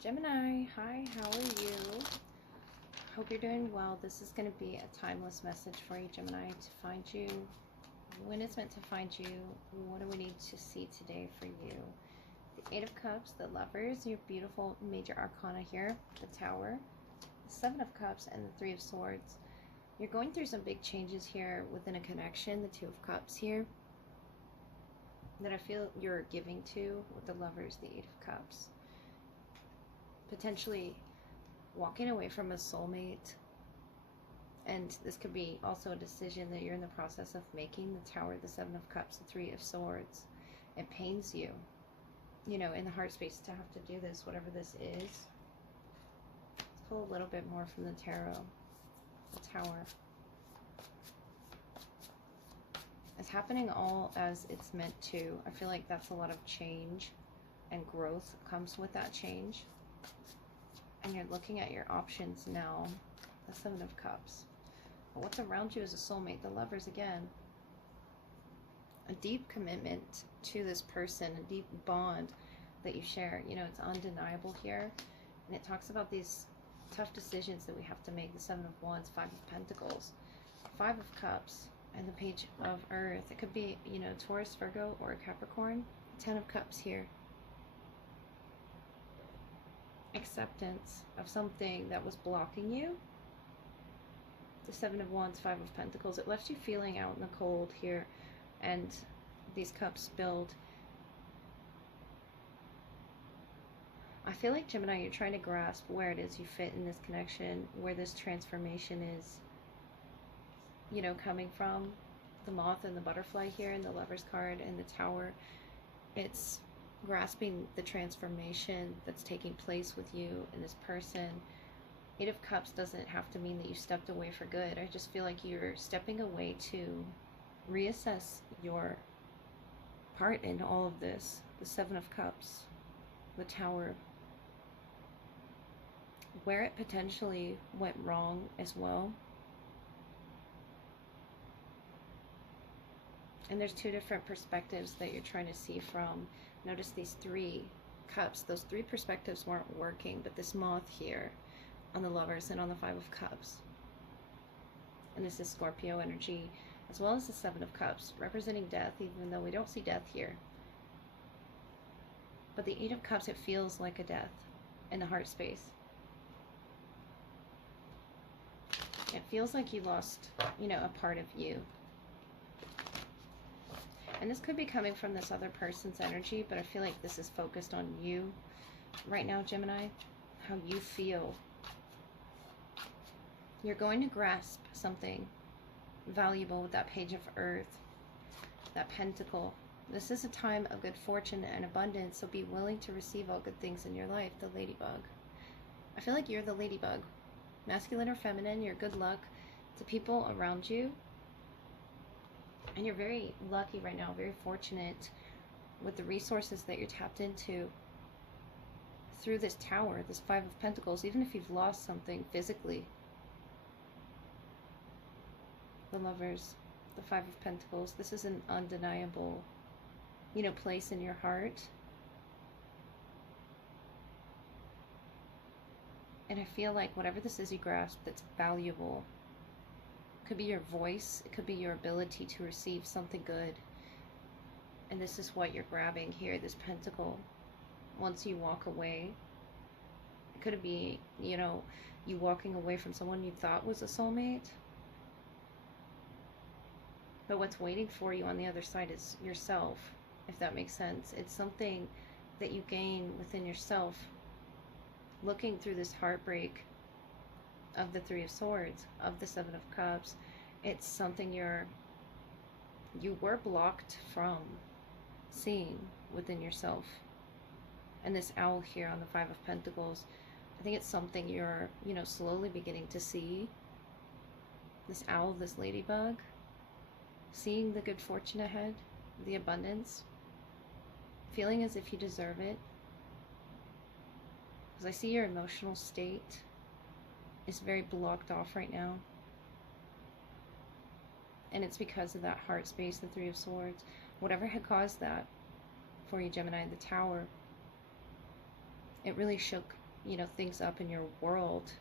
Gemini, hi, how are you? Hope you're doing well. This is going to be a timeless message for you, Gemini, to find you when it's meant to find you. What do we need to see today for you? The Eight of Cups, the Lovers, your beautiful major arcana here, the Tower, the Seven of Cups, and the Three of Swords. You're going through some big changes here within a connection, the Two of Cups here, that I feel you're giving to with the Lovers, the Eight of Cups. Potentially walking away from a soulmate, and this could be also a decision that you're in the process of making. The Tower, the Seven of Cups, the Three of Swords. It pains you, in the heart space to have to do this, whatever this is. Let's pull a little bit more from the tarot. The Tower. It's happening all as it's meant to. I feel like that's a lot of change, and growth comes with that change. And you're looking at your options now. The Seven of Cups. But what's around you is a soulmate. The Lovers again. A deep commitment to this person. A deep bond that you share. It's undeniable here. And it talks about these tough decisions that we have to make. The Seven of Wands, Five of Pentacles, Five of Cups, and the Page of Earth. It could be, Taurus, Virgo, or a Capricorn. Ten of Cups here. Acceptance of something that was blocking you. The Seven of Wands, Five of Pentacles. It left you feeling out in the cold here, and these cups spilled. I feel like, Gemini, you're trying to grasp where it is you fit in this connection, where this transformation is, coming from. The Moth and the Butterfly here, and the Lover's card, and the Tower. It's grasping the transformation that's taking place with you and this person. Eight of Cups doesn't have to mean that you stepped away for good. I just feel like you're stepping away to reassess your part in all of this. The Seven of Cups, the Tower, where it potentially went wrong as well. And there's two different perspectives that you're trying to see from. Notice these three cups. Those three perspectives weren't working, but this Moth here on the Lovers and on the Five of Cups. And this is Scorpio energy, as well as the Seven of Cups, representing death, even though we don't see death here. But the Eight of Cups, it feels like a death in the heart space. It feels like you lost, a part of you. And this could be coming from this other person's energy, but I feel like this is focused on you right now, Gemini. How you feel. You're going to grasp something valuable with that Page of Earth, that Pentacle. This is a time of good fortune and abundance, so be willing to receive all good things in your life. The Ladybug. I feel like you're the Ladybug. Masculine or feminine, you're good luck to people around you. And you're very lucky right now, very fortunate with the resources that you're tapped into through this Tower, this Five of Pentacles, even if you've lost something physically. The Lovers, the Five of Pentacles, this is an undeniable, place in your heart. And I feel like whatever this is you grasp that's valuable, could be your voice, it could be your ability to receive something good. And this is what you're grabbing here, this Pentacle. Once you walk away, it could be, you walking away from someone you thought was a soulmate. But what's waiting for you on the other side is yourself, if that makes sense. It's something that you gain within yourself, looking through this heartbreak of the Three of Swords, of the Seven of Cups. It's something you were blocked from seeing within yourself. And this Owl here on the Five of Pentacles, I think it's something you're, slowly beginning to see. This Owl, this Ladybug, seeing the good fortune ahead, the abundance, feeling as if you deserve it. Because I see your emotional state is very blocked off right now. And it's because of that heart space, the Three of Swords. Whatever had caused that for you, Gemini, the Tower, it really shook you know, things up in your world.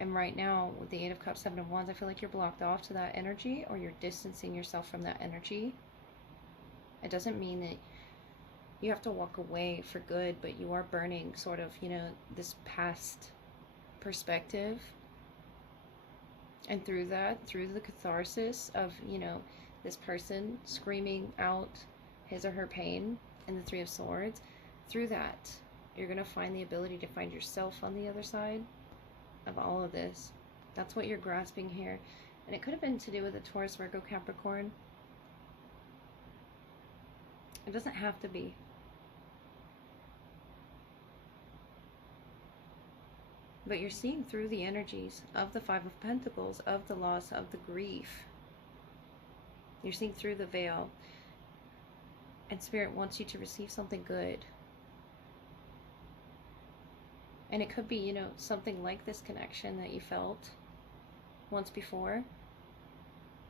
And right now, with the Eight of Cups, Seven of Wands, I feel like you're blocked off to that energy, or you're distancing yourself from that energy. It doesn't mean that you have to walk away for good, but you are burning sort of, you know, this past perspective. And through that, through the catharsis of, you know, this person screaming out his or her pain in the Three of Swords, through that, you're going to find the ability to find yourself on the other side of all of this. That's what you're grasping here. And it could have been to do with a Taurus, Virgo, Capricorn. It doesn't have to be. But you're seeing through the energies of the Five of Pentacles, of the loss, of the grief. You're seeing through the veil. And Spirit wants you to receive something good. And it could be, you know, something like this connection that you felt once before.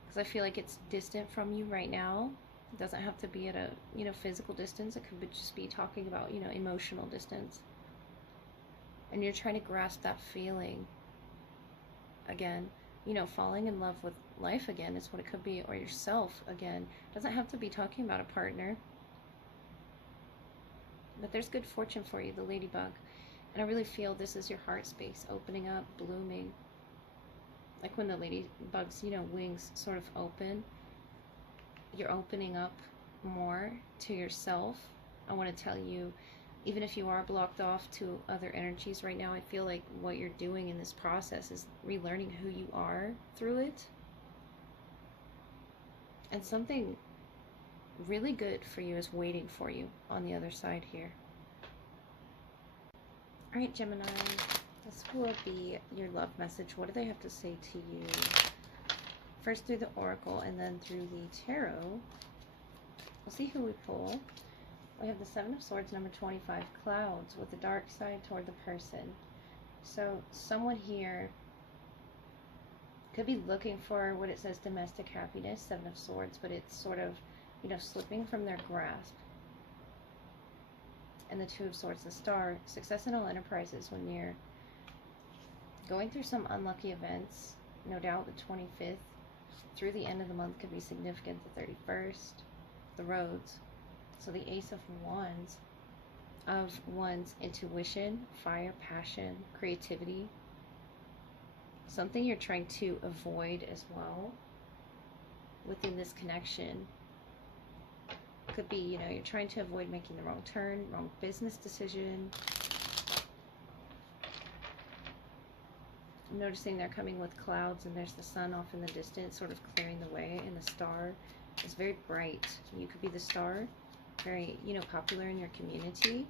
Because I feel like it's distant from you right now. It doesn't have to be at a, you know, physical distance. It could just be talking about, you know, emotional distance. And you're trying to grasp that feeling again. You know, falling in love with life again is what it could be, or yourself again. It doesn't have to be talking about a partner. But there's good fortune for you, the ladybug. And I really feel this is your heart space opening up, blooming. Like when the ladybug's, you know, wings sort of open. You're opening up more to yourself. I want to tell you, even if you are blocked off to other energies right now, I feel like what you're doing in this process is relearning who you are through it. And something really good for you is waiting for you on the other side here. All right, Gemini, this will be your love message. What do they have to say to you? First through the Oracle and then through the Tarot. We'll see who we pull. We have the Seven of Swords, number 25, clouds with the dark side toward the person. So someone here could be looking for what it says domestic happiness, Seven of Swords, but it's sort of, you know, slipping from their grasp. And the Two of Swords, the Star, success in all enterprises when you're going through some unlucky events. No doubt the 25th through the end of the month could be significant. The 31st, the roads. So the Ace of Wands, of one's intuition, fire, passion, creativity. Something you're trying to avoid as well within this connection. Could be, you know, you're trying to avoid making the wrong turn, wrong business decision. I'm noticing they're coming with clouds and there's the sun off in the distance, sort of clearing the way, and the star is very bright. You could be the star, very, you know, popular in your community.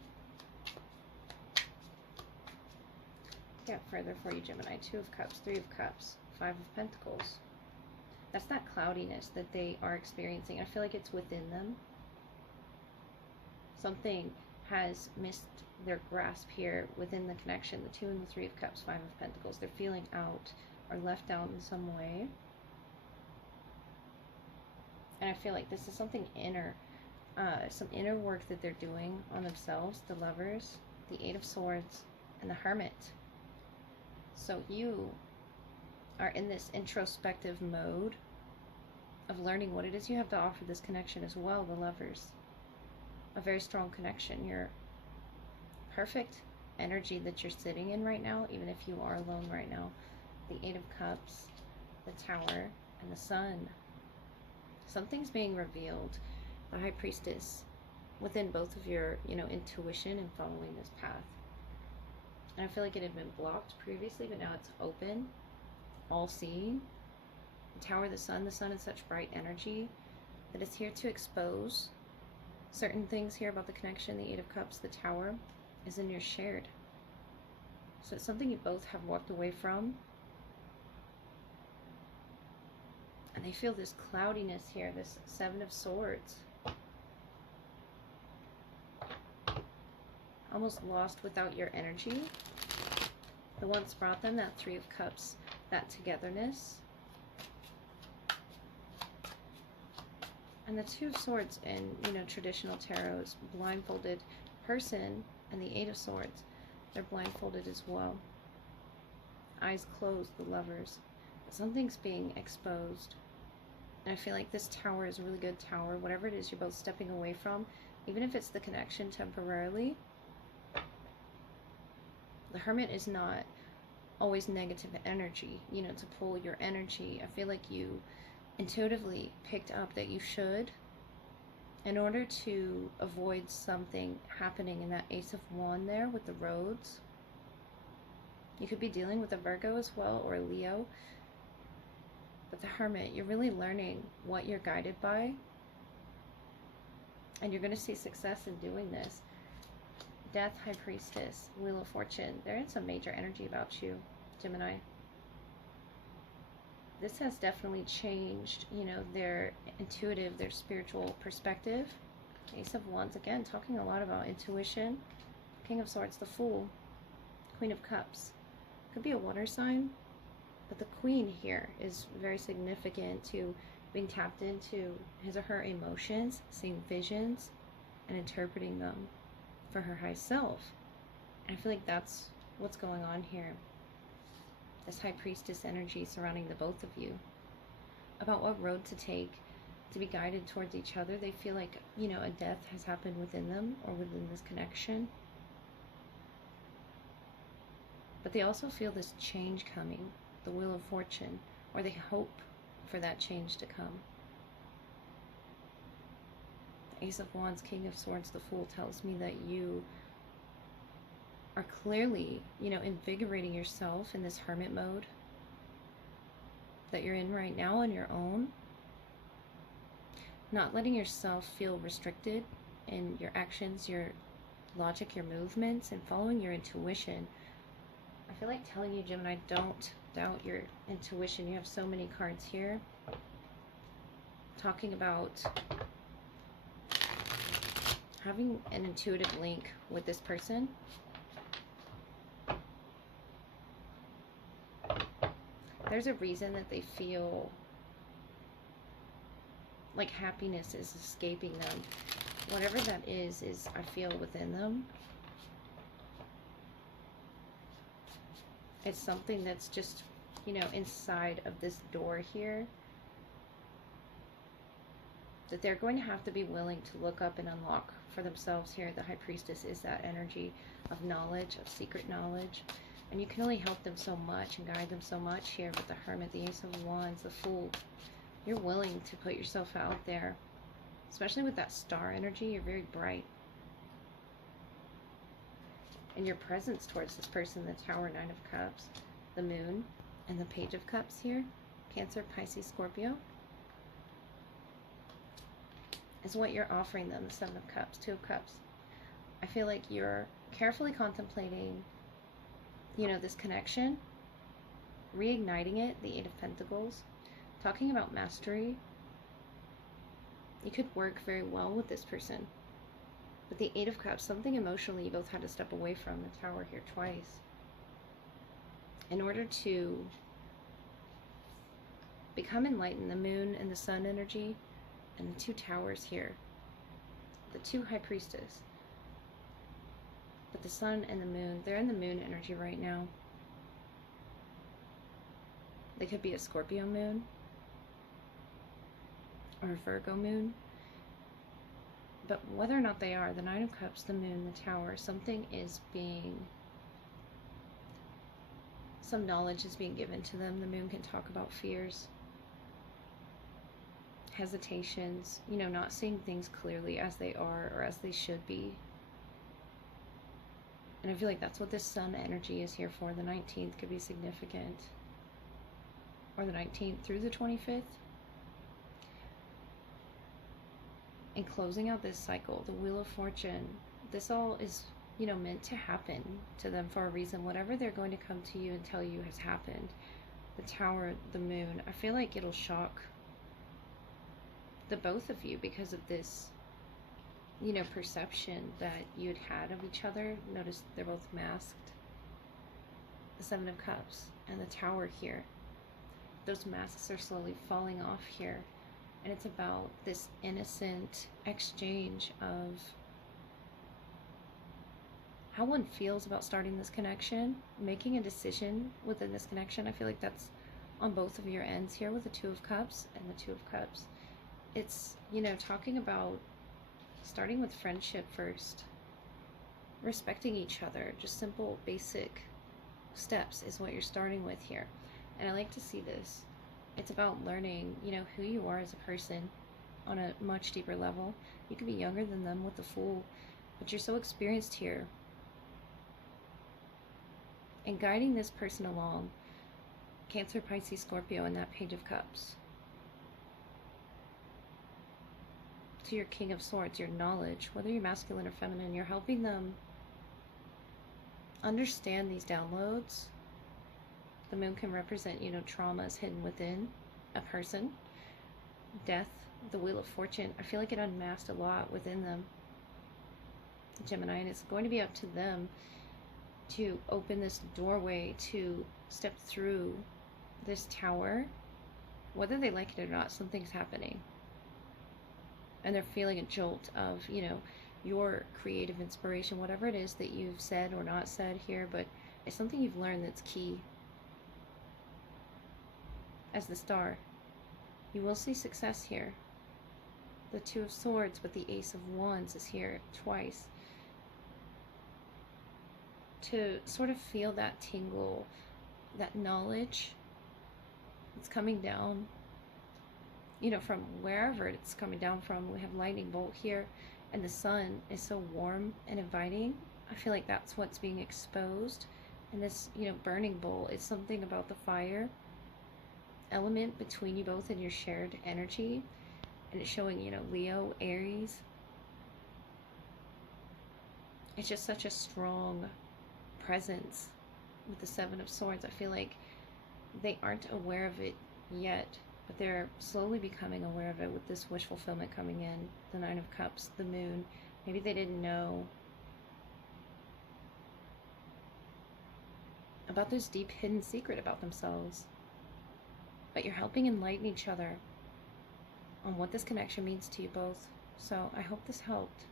Yeah, further for you, Gemini. Two of Cups, Three of Cups, Five of Pentacles. That's that cloudiness that they are experiencing. I feel like it's within them. Something has missed their grasp here within the connection. The Two and the Three of Cups, Five of Pentacles. They're feeling out or left out in some way. And I feel like this is something inner, some inner work that they're doing on themselves. The Lovers, the Eight of Swords, and the Hermit. So you are in this introspective mode of learning what it is you have to offer this connection as well, the Lovers. A very strong connection. Your perfect energy that you're sitting in right now, even if you are alone right now. The Eight of Cups, the Tower, and the Sun. Something's being revealed. The High Priestess within both of your, you know, intuition and following this path. And I feel like it had been blocked previously, but now it's open, all-seeing. The Tower, the Sun is such bright energy that it's here to expose certain things here about the connection. The Eight of Cups, the Tower, is in your shared. So it's something you both have walked away from. And they feel this cloudiness here, this Seven of Swords. Almost lost without your energy. The once brought them, that Three of Cups, that togetherness. And the Two of Swords in, you know, traditional tarot is blindfolded person, and the Eight of Swords. They're blindfolded as well. Eyes closed, the lovers. But something's being exposed. And I feel like this tower is a really good tower. Whatever it is you're both stepping away from, even if it's the connection temporarily, the Hermit is not always negative energy, you know, to pull your energy. I feel like you intuitively picked up that you should, in order to avoid something happening in that Ace of Wands there with the roads. You could be dealing with a Virgo as well, or a Leo. But the Hermit, you're really learning what you're guided by. And you're going to see success in doing this. Death, High Priestess, Wheel of Fortune. There is some major energy about you, Gemini. This has definitely changed, you know, their intuitive, their spiritual perspective. Ace of Wands, again, talking a lot about intuition. King of Swords, the Fool. Queen of Cups. Could be a water sign, but the Queen here is very significant to being tapped into his or her emotions, seeing visions, and interpreting them for her high self. And I feel like that's what's going on here. This High Priestess energy surrounding the both of you. About what road to take to be guided towards each other. They feel like, you know, a death has happened within them or within this connection. But they also feel this change coming, the Wheel of Fortune, or they hope for that change to come. Ace of Wands, King of Swords, the Fool tells me that you are clearly, you know, invigorating yourself in this hermit mode that you're in right now on your own. Not letting yourself feel restricted in your actions, your logic, your movements, and following your intuition. I feel like telling you, Gemini, don't doubt your intuition. You have so many cards here talking about having an intuitive link with this person. There's a reason that they feel like happiness is escaping them. Whatever that is I feel within them. It's something that's just, you know, inside of this door here, that they're going to have to be willing to look up and unlock for themselves here. The High Priestess is that energy of knowledge, of secret knowledge. And you can only help them so much and guide them so much here with the Hermit, the Ace of Wands, the Fool. You're willing to put yourself out there. Especially with that star energy, you're very bright. And your presence towards this person, the Tower, Nine of Cups, the Moon, and the Page of Cups here, Cancer, Pisces, Scorpio, is what you're offering them, the Seven of Cups, Two of Cups. I feel like you're carefully contemplating, you know, this connection, reigniting it, the Eight of Pentacles, talking about mastery. You could work very well with this person. But the Eight of Cups, something emotionally you both had to step away from, the Tower here twice, in order to become enlightened, the Moon and the Sun energy, and the two Towers here, the two High Priestess. But the Sun and the Moon, they're in the Moon energy right now. They could be a Scorpio Moon or a Virgo Moon. But whether or not they are, the Nine of Cups, the Moon, the Tower, something is being, some knowledge is being given to them. The Moon can talk about fears, hesitations, you know, not seeing things clearly as they are or as they should be. And I feel like that's what this Sun energy is here for. The 19th could be significant. Or the 19th through the 25th. And closing out this cycle, the Wheel of Fortune, this all is, you know, meant to happen to them for a reason. Whatever they're going to come to you and tell you has happened. The Tower, the Moon, I feel like it'll shock the both of you because of this, you know, perception that you'd had of each other. Notice they're both masked. The Seven of Cups and the Tower here. Those masks are slowly falling off here. And it's about this innocent exchange of how one feels about starting this connection, making a decision within this connection. I feel like that's on both of your ends here with the Two of Cups and the Two of Cups. It's, you know, talking about starting with friendship first, respecting each other, just simple, basic steps is what you're starting with here. And I like to see this. It's about learning, you know, who you are as a person on a much deeper level. You could be younger than them with the Fool, but you're so experienced here. And guiding this person along, Cancer, Pisces, Scorpio, and that Page of Cups, to your King of Swords, your knowledge, whether you're masculine or feminine, you're helping them understand these downloads. The Moon can represent, you know, traumas hidden within a person, death, the Wheel of Fortune. I feel like it unmasked a lot within them, Gemini, and it's going to be up to them to open this doorway to step through this tower. Whether they like it or not, something's happening. And they're feeling a jolt of, you know, your creative inspiration, whatever it is that you've said or not said here, but it's something you've learned that's key. As the Star, you will see success here. The Two of Swords with the Ace of Wands is here twice. To sort of feel that tingle, that knowledge that's coming down, you know, from wherever it's coming down from. We have lightning bolt here, and the sun is so warm and inviting. I feel like that's what's being exposed. And this, you know, burning bowl is something about the fire element between you both and your shared energy. And it's showing, you know, Leo, Aries. It's just such a strong presence with the Seven of Swords. I feel like they aren't aware of it yet, but they're slowly becoming aware of it with this wish fulfillment coming in. The Nine of Cups, the Moon. Maybe they didn't know about this deep hidden secret about themselves. But you're helping enlighten each other on what this connection means to you both. So I hope this helped.